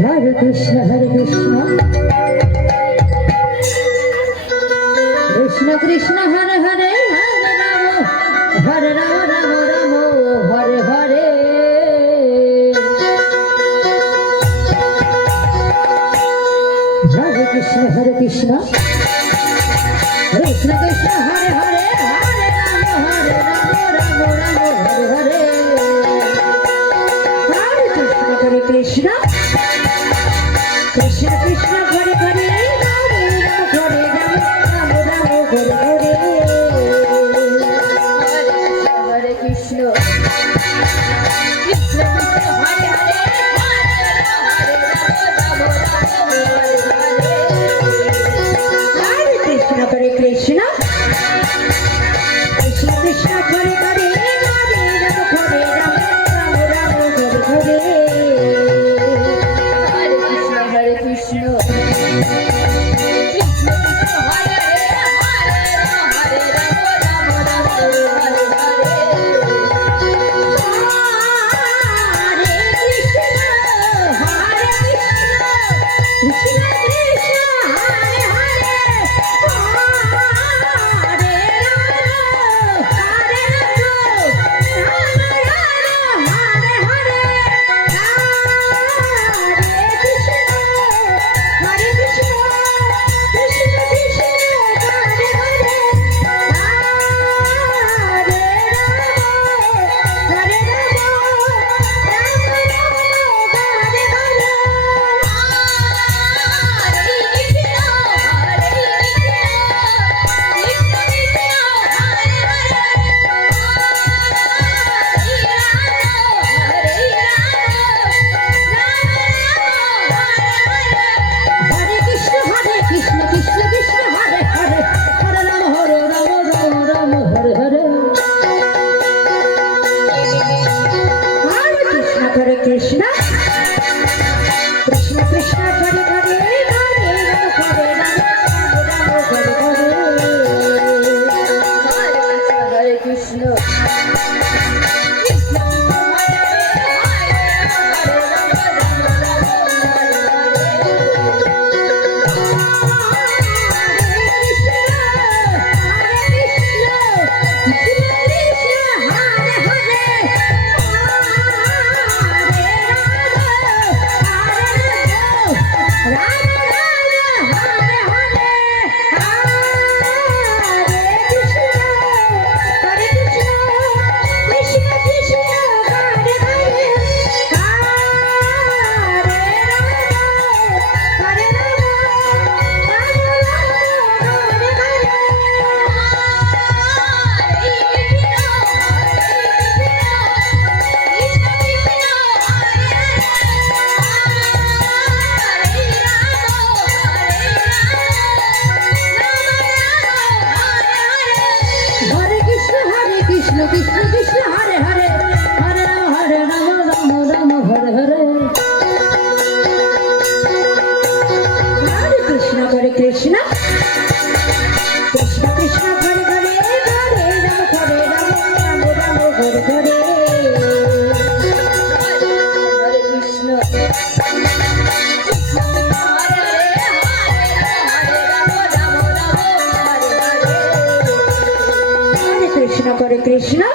Hare Krishna, Hare Krishna, Krishna Krishna, Hare Hare, Hare Rama, Rama Rama, Hare Hare. Hare Krishna, Hare Krishna, Krishna Krishna, Hare Hare, Hare Rama, Rama Rama, Hare Hare. Hare Krishna, Hare Krishna, Krishna Krishna, Hare Hare, Hare Rama, Rama Rama, Hare Hare. Hare Krishna, Krishna Krishna, Hare Hare, Hare Rama, Hare Krishna, Hare Krishna, Krishna Krishna, Hare Hare, Hare Rama, Rama Rama, Hare Hare. Hare Krishna, Hare Krishna, Krishna Krishna, Hare Hare, Hare Rama, Rama Rama, Hare Hare. Hare Krishna, Hare Krishna, Krishna Krishna, Hare Hare, Hare Rama, Hare Rama, Rama Rama, Hare Hare. Hare Krishna, Hare Krishna, Krishna Krishna, Hare Hare, Hare Krishna, Krishna Krishna, Hare Hare, Hare Rama, Hare Rama, Hare Hare. Hare Krishna, Krishna Krishna Krishna, Hare Hare, Hare Rama, Rama Rama, Hare Hare. Hare Krishna, Hare Krishna, Krishna Krishna, Hare Hare, Hare Rama, Rama Rama, Hare Hare. Hare Krishna, Krishna Hare Krishna,